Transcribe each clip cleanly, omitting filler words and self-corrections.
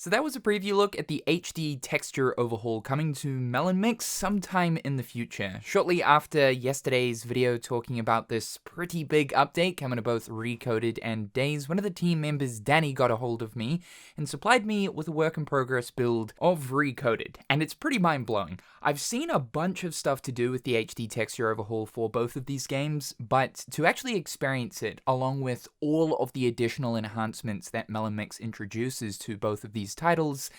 So that was a preview look at the HD texture overhaul coming to Melon Mix sometime in the future. Shortly after yesterday's video talking about this pretty big update coming to both Recoded and Days, one of the team members, Dani, got a hold of me and supplied me with a work-in-progress build of Recoded, and it's pretty mind-blowing. I've seen a bunch of stuff to do with the HD texture overhaul for both of these games, but to actually experience it, along with all of the additional enhancements that Melon Mix introduces to both of these titles,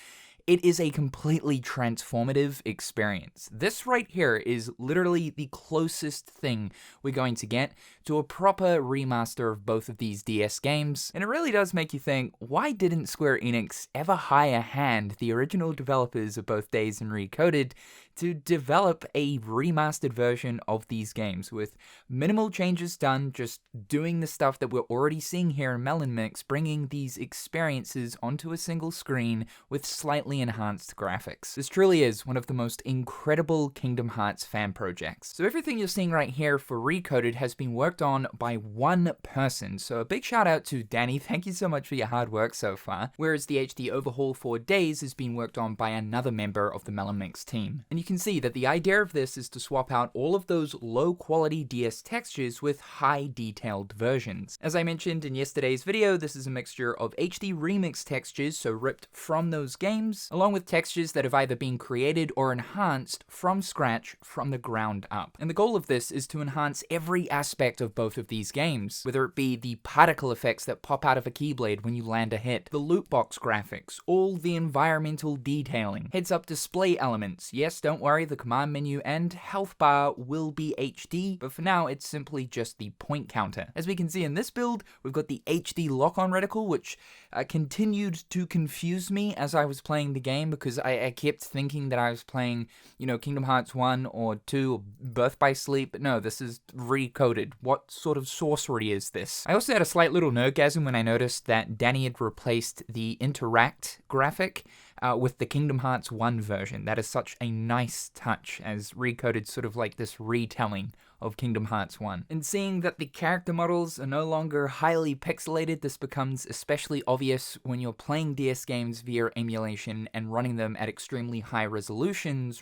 it is a completely transformative experience. This right here is literally the closest thing we're going to get to a proper remaster of both of these DS games, and it really does make you think, why didn't Square Enix ever hire hand, the original developers of both Days and Recoded, to develop a remastered version of these games with minimal changes done, just doing the stuff that we're already seeing here in Melon Mix, bringing these experiences onto a single screen with slightly enhanced graphics. This truly is one of the most incredible Kingdom Hearts fan projects. So everything you're seeing right here for Recoded has been worked on by one person, so a big shout out to Dani, thank you so much for your hard work so far, whereas the HD overhaul for Days has been worked on by another member of the Melon Mix team. And you can see that the idea of this is to swap out all of those low quality DS textures with high detailed versions. As I mentioned in yesterday's video, this is a mixture of HD remix textures, so ripped from those games, along with textures that have either been created or enhanced from scratch from the ground up. And the goal of this is to enhance every aspect of both of these games, whether it be the particle effects that pop out of a keyblade when you land a hit, the loot box graphics, all the environmental detailing, heads-up display elements. Yes, don't worry, the command menu and health bar will be HD, but for now it's simply just the point counter. As we can see in this build, we've got the HD lock-on reticle, which continued to confuse me as I was playing the game, because I kept thinking that I was playing, Kingdom Hearts 1 or 2 or Birth by Sleep, but no, this is Recoded. What sort of sorcery is this? I also had a slight little nerdgasm when I noticed that Dani had replaced the interact graphic with the Kingdom Hearts 1 version. That is such a nice touch, as Recoded sort of like this retelling of Kingdom Hearts 1. And seeing that the character models are no longer highly pixelated, this becomes especially obvious when you're playing DS games via emulation and running them at extremely high resolutions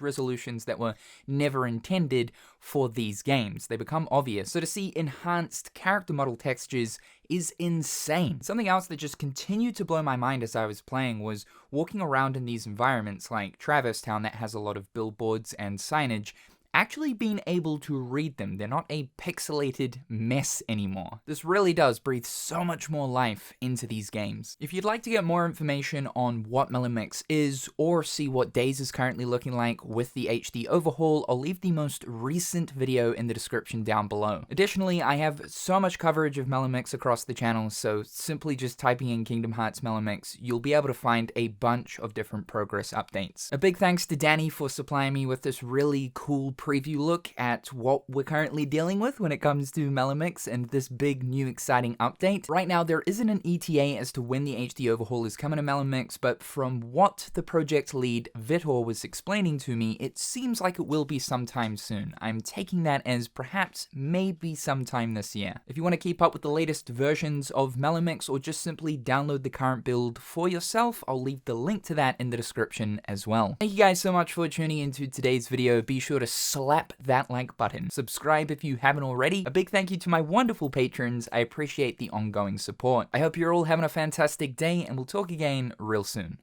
that were never intended for these games. They become obvious. So to see enhanced character model textures is insane. Something else that just continued to blow my mind as I was playing was walking around in these environments like Traverse Town that has a lot of billboards and signage, actually being able to read them. They're not a pixelated mess anymore. This really does breathe so much more life into these games. If you'd like to get more information on what Melon Mix is, or see what Days is currently looking like with the HD overhaul, I'll leave the most recent video in the description down below. Additionally, I have so much coverage of Melon Mix across the channel, so simply just typing in Kingdom Hearts Melon Mix, you'll be able to find a bunch of different progress updates. A big thanks to Dani for supplying me with this really cool preview look at what we're currently dealing with when it comes to Melon Mix and this big new exciting update. Right now there isn't an ETA as to when the HD overhaul is coming to Melon Mix, but from what the project lead Vitor was explaining to me, it seems like it will be sometime soon. I'm taking that as perhaps maybe sometime this year. If you want to keep up with the latest versions of Melon Mix or just simply download the current build for yourself, I'll leave the link to that in the description as well. Thank you guys so much for tuning into today's video. Be sure to slap that like button. Subscribe if you haven't already. A big thank you to my wonderful patrons. I appreciate the ongoing support. I hope you're all having a fantastic day, and we'll talk again real soon.